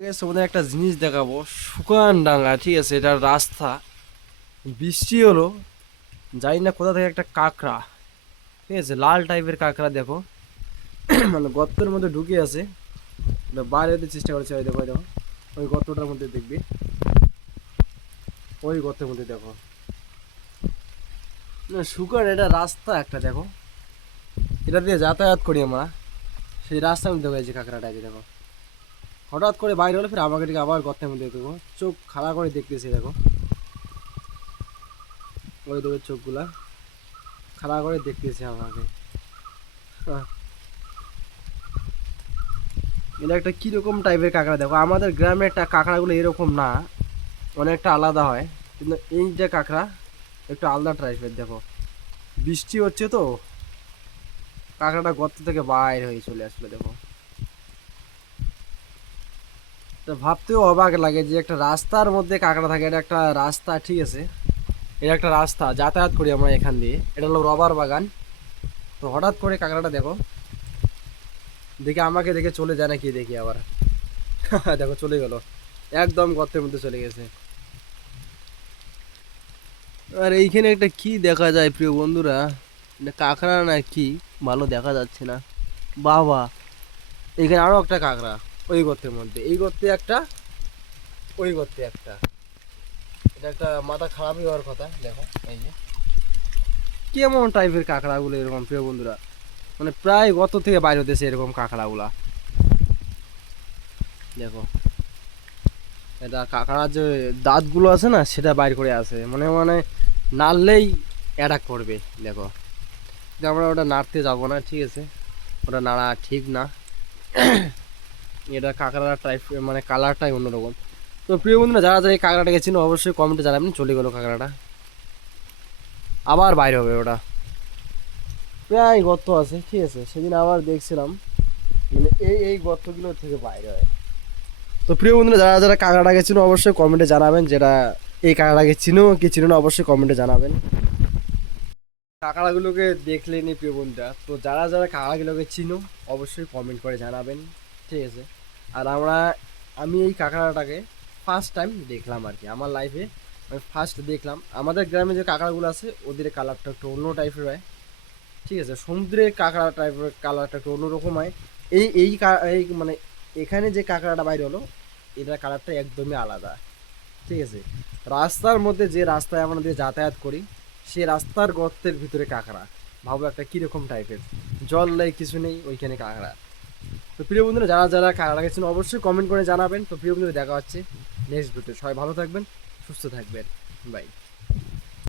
ঠিক আছে, তোমাদের একটা জিনিস দেখাবো। শুকান ডাঙ্গা, ঠিক আছে, এটার রাস্তা। বৃষ্টি হলো, জানি না কোথা থেকে একটা কাঁকড়া, ঠিক আছে, লাল টাইপের কাঁকড়া, দেখো। মানে গর্তের মধ্যে ঢুকে আছে। এটা বাইরে হতে চেষ্টা করছে, ওই দেখো, ওই দেখো, ওই গর্তটার মধ্যে দেখবি, ওই গর্তের মধ্যে দেখো। না, শুকান এটা রাস্তা একটা, দেখো। এটা দিয়ে যাতায়াত করি আমরা, সেই রাস্তার মধ্যে দেখো, এই যে কাঁকড়াটা, এই যে দেখো। হঠাৎ করে বাইরে হলো, ফির আমাকে দিকে আবার গর্তের মধ্যে দেখো, চোখ খাড়া করে দেখতেছি, দেখো। ওই দেখো চোখগুলা খাড়া করে দেখতেছি আমাকে। এটা একটা কিরকম টাইপের কাঁকড়া, দেখো। আমাদের গ্রামে একটা কাঁকড়াগুলো এরকম না, অনেকটা আলাদা হয়। কিন্তু এই যে কাঁকড়া, একটু আলাদা টাইপের, দেখো। বৃষ্টি হচ্ছে তো, কাঁকড়াটা গর্ত থেকে বাইরে হয়ে চলে আসলো, দেখো। তো ভাবতেও অবাক লাগে যে একটা রাস্তার মধ্যে কাঁকড়া থাকে। এটা একটা রাস্তা, ঠিক আছে, এটা একটা রাস্তা, যাতায়াত করি আমরা এখান দিয়ে। এটা হলো রবার বাগান। তো হঠাৎ করে কাঁকড়াটা দেখো, দেখে আমাকে দেখে চলে যায় নাকি দেখি আবার। দেখো চলে গেল, একদম গর্তের মধ্যে চলে গেছে। আর এইখানে একটা কি দেখা যায় প্রিয় বন্ধুরা, এটা কাঁকড়া না কি, ভালো দেখা যাচ্ছে না। বাবা, এখানে আরো একটা কাঁকড়া, ওই গর্তের মধ্যে, এই গর্তে একটা, ওই গর্তে একটা। এটা একটা মাথা খারাপই হওয়ার কথা, দেখো। এই যে কেমন টাইপের কাঁকড়াগুলো এরকম প্রিয় বন্ধুরা, মানে প্রায় গর্ত থেকে বাইরে হতেছে এরকম কাঁকড়াগুলা, দেখো। এটা কাঁকড়ার যে দাঁতগুলো আছে না, সেটা বাইর করে আছে, মানে মানে নাড়লেই অ্যাটাক করবে, দেখো। কিন্তু আমরা ওটা নাড়তে যাবো না, ঠিক আছে, ওটা নাড়া ঠিক না। এটা কাঁকড়ার টাইপ, মানে কালারটাই অন্যরকম। তো প্রিয় বন্ধুরা, যারা যারা এই কাঁকড়াটাকে চিনো অবশ্যই কমেন্টে জানাবেন। চলে গেলো কাঁকড়াটা, আবার বাইরে হবে ওটা। প্রায় গর্ত আছে, ঠিক আছে, সেদিন আবার দেখছিলাম, মানে এই গর্তগুলো থেকে বাইরে হয়। তো প্রিয় বন্ধুরা, যারা যারা কাঁকড়াটাকে চিনো অবশ্যই কমেন্টে জানাবেন, যেটা এই কাঁকড়াটাকে চিনো কি চিনো না অবশ্যই কমেন্টে জানাবেন। কাঁকড়াগুলোকে দেখলেনি প্রিয় বন্ধুরা, তো যারা যারা কাঁকড়াগুলোকে চিনো অবশ্যই কমেন্ট করে জানাবেন, ঠিক আছে। আর আমি এই কাঁকড়াটাকে ফার্স্ট টাইম দেখলাম আর কি আমার লাইফে, আমি ফার্স্ট দেখলাম। আমাদের গ্রামে যে কাঁকড়াগুলো আছে ওদের কালারটা একটু অন্য টাইপের হয়, ঠিক আছে। সমুদ্রের কাঁকড়া টাইপের কালারটা একটু অন্যরকম হয়। এই মানে এখানে যে কাঁকড়াটা বাইরে হলো, এটার কালারটা একদমই আলাদা, ঠিক আছে। রাস্তার মধ্যে, যে রাস্তায় আমরা দিয়ে যাতায়াত করি, সেই রাস্তার গর্তের ভিতরে কাঁকড়া, ভাবো একটা কিরকম টাইপের। জল নেই, কিছু নেই, ওইখানে কাঁকড়া। তো প্রিয় বন্ধুরা, যারা যারা কাঁকড়া গেছেন অবশ্যই কমেন্ট করে জানাবেন। তো প্রিয় বন্ধুরা, দেখা হচ্ছে নেক্সট ভিডিওতে। সবাই ভালো থাকবেন, সুস্থ থাকবেন, বাই।